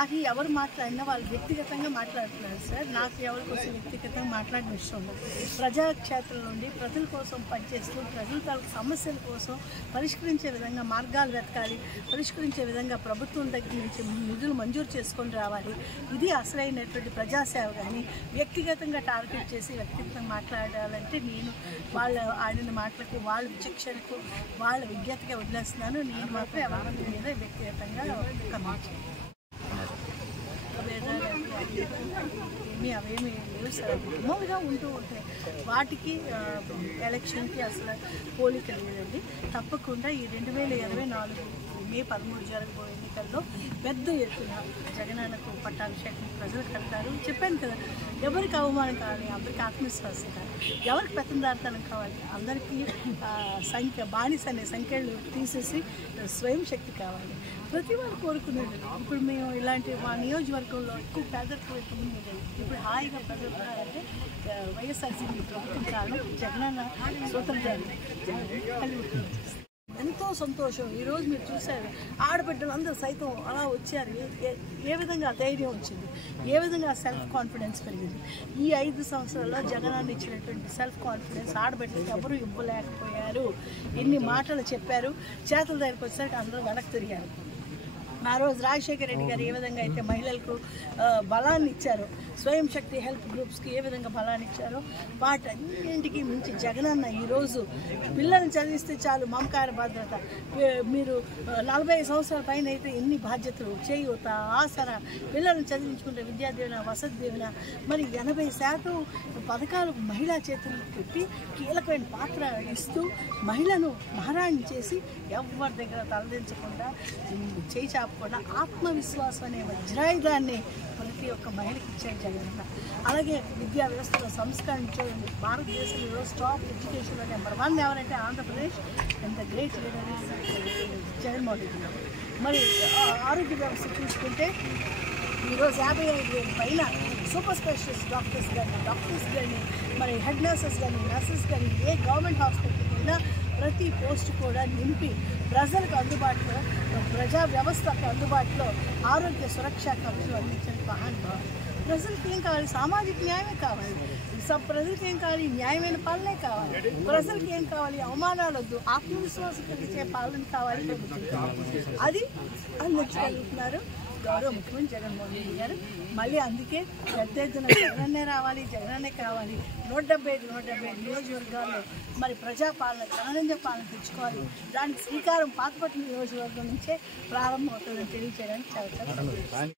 అది ఎవరు మాట్లాడినా వాళ్ళు వ్యక్తిగతంగా మాట్లాడుతున్నారు సార్. నాకు ఎవరి కోసం వ్యక్తిగతంగా మాట్లాడిన విషయం ఉండదు. ప్రజాక్షేత్రం నుండి ప్రజల కోసం పనిచేస్తూ ప్రజల తాలూకు సమస్యల కోసం పరిష్కరించే విధంగా మార్గాలు వెతకాలి, పరిష్కరించే విధంగా ప్రభుత్వం దగ్గర నుంచి నిధులు మంజూరు చేసుకొని రావాలి. ఇది అసలైనటువంటి ప్రజాసేవ. కానీ వ్యక్తిగతంగా టార్గెట్ చేసి వ్యక్తిగతంగా మాట్లాడాలంటే నేను వాళ్ళ ఆడిన మాటలకు, వాళ్ళ విచక్షణకు, వాళ్ళ విజ్ఞతగా వదిలేస్తున్నాను. నేను మాత్రం ఎవరి మీద వ్యక్తిగతంగా కమెంట్ చేయను. అవేమీ లేవు సార్. మామూలుగా ఉంటూ ఉంటాయి. వాటికి ఎలక్షన్కి అసలు పోలిక లేదండి. తప్పకుండా ఈ 2024 మే 13 జరగబోయే ఎన్నికల్లో పెద్ద ఎత్తున జగనన్నకు పట్టాభిషేకం ప్రజలు కడతారు. చెప్పాను కదా, ఎవరికి అవమానం కావాలి, అందరికి ఆత్మవిశ్వాసం కావాలి, ఎవరికి పెత్తందారితనం కావాలి, అందరికీ బానిస అనే సంఖ్యలు తీసేసి స్వయం శక్తి కావాలి. ప్రతి వారు కోరుకునేది. ఇప్పుడు మేము ఇలాంటి మా నియోజకవర్గంలో ఎక్కువ పేదరికం ఎక్కువ ఉంది. ఇప్పుడు హాయిగా ప్రజలు అంటే వైఎస్ఆర్సీపీ ప్రభుత్వం కారణం జగనన్న సూత్రధారి ఎంతో సంతోషం. ఈరోజు మీరు చూశారు, ఆడబిడ్డలందరూ సైతం అలా వచ్చారు. ఏ విధంగా ధైర్యం వచ్చింది, ఏ విధంగా సెల్ఫ్ కాన్ఫిడెన్స్ పెరిగింది. ఈ 5 సంవత్సరాల్లో జగనాన్ని ఇచ్చినటువంటి సెల్ఫ్ కాన్ఫిడెన్స్ ఆడబిడ్డలకు ఎవరు ఇవ్వలేకపోయారు. ఎన్ని మాటలు చెప్పారు, చేతుల దగ్గరికి వచ్చేసరికి అందరూ వెనక్కి తిరిగారు. ఆ రోజు రాజశేఖర రెడ్డి గారు ఏ విధంగా అయితే మహిళలకు బలాన్ని ఇచ్చారో, స్వయం శక్తి హెల్ప్ గ్రూప్స్కి ఏ విధంగా బలాన్ని ఇచ్చారో, వాటన్నింటికి మించి జగనన్న ఈరోజు పిల్లల్ని చదివిస్తే చాలు మమకార భద్రత. మీరు 45 సంవత్సరాల పైన అయితే ఎన్ని బాధ్యతలు, చేయూత, ఆసరా, పిల్లల్ని చదివించుకుంటే విద్యా దీవెన, వసతి దీవెన, మరి 80% పథకాలు మహిళా చేతులు పెట్టి కీలకమైన పాత్ర ఇస్తూ మహిళను మహారాణి చేసి ఎవరి దగ్గర తలదించకుండా చేయి చాపకుండా ఆత్మవిశ్వాసం అనే వజ్రాయుధాన్ని ప్రతి ఒక్క మహిళకి ఇచ్చారు జగనన్న. అలాగే విద్యా వ్యవస్థలో సంస్కరించడం. భారతదేశంలో ఈరోజు టాప్ ఎడ్యుకేషన్లో నెంబర్ 1 ఎవరంటే Andhra Pradesh and the great leader Jaganmohan Reddy గారు. మరి ఆరోగ్య వ్యవస్థ చూసుకుంటే ఈరోజు 55,000 పైన సూపర్ స్పెషలిస్ట్ డాక్టర్స్ కానీ మరి హెడ్ నర్సెస్ కానీ, నర్సెస్ కానీ, ఏ గవర్నమెంట్ హాస్పిటల్కి అయినా ప్రతి పోస్టు కూడా నింపి ప్రజలకు అందుబాటులో, ప్రజా వ్యవస్థకు అందుబాటులో ఆరోగ్య సురక్ష కవచం అందించిన మహానుభావులు. ప్రజలకు ఏం కావాలి? సామాజిక న్యాయమే కావాలి. ప్రజలకు ఏం కావాలి? న్యాయమైన పాలనే కావాలి. ప్రజలకు ఏం కావాలి? అవమానాలు వద్దు, ఆత్మవిశ్వాసం కలిగించే పాలన కావాలి. అది అందించగలుగుతున్నారు గౌరవ ముఖ్యమంత్రి జగన్మోహన్ రెడ్డి గారు. మళ్ళీ అందుకే పెద్ద ఎత్తున జగనన్నే రావాలి, జగనన్నే కావాలి. 175 నియోజకవర్గాల్లో మరి ప్రజాపాలన, జనరంజ పాలన తెచ్చుకోవాలి. దానికి శ్రీకారం పాతపట్ల నియోజకవర్గం నుంచే ప్రారంభమవుతుందని తెలియజేయడానికి చాలా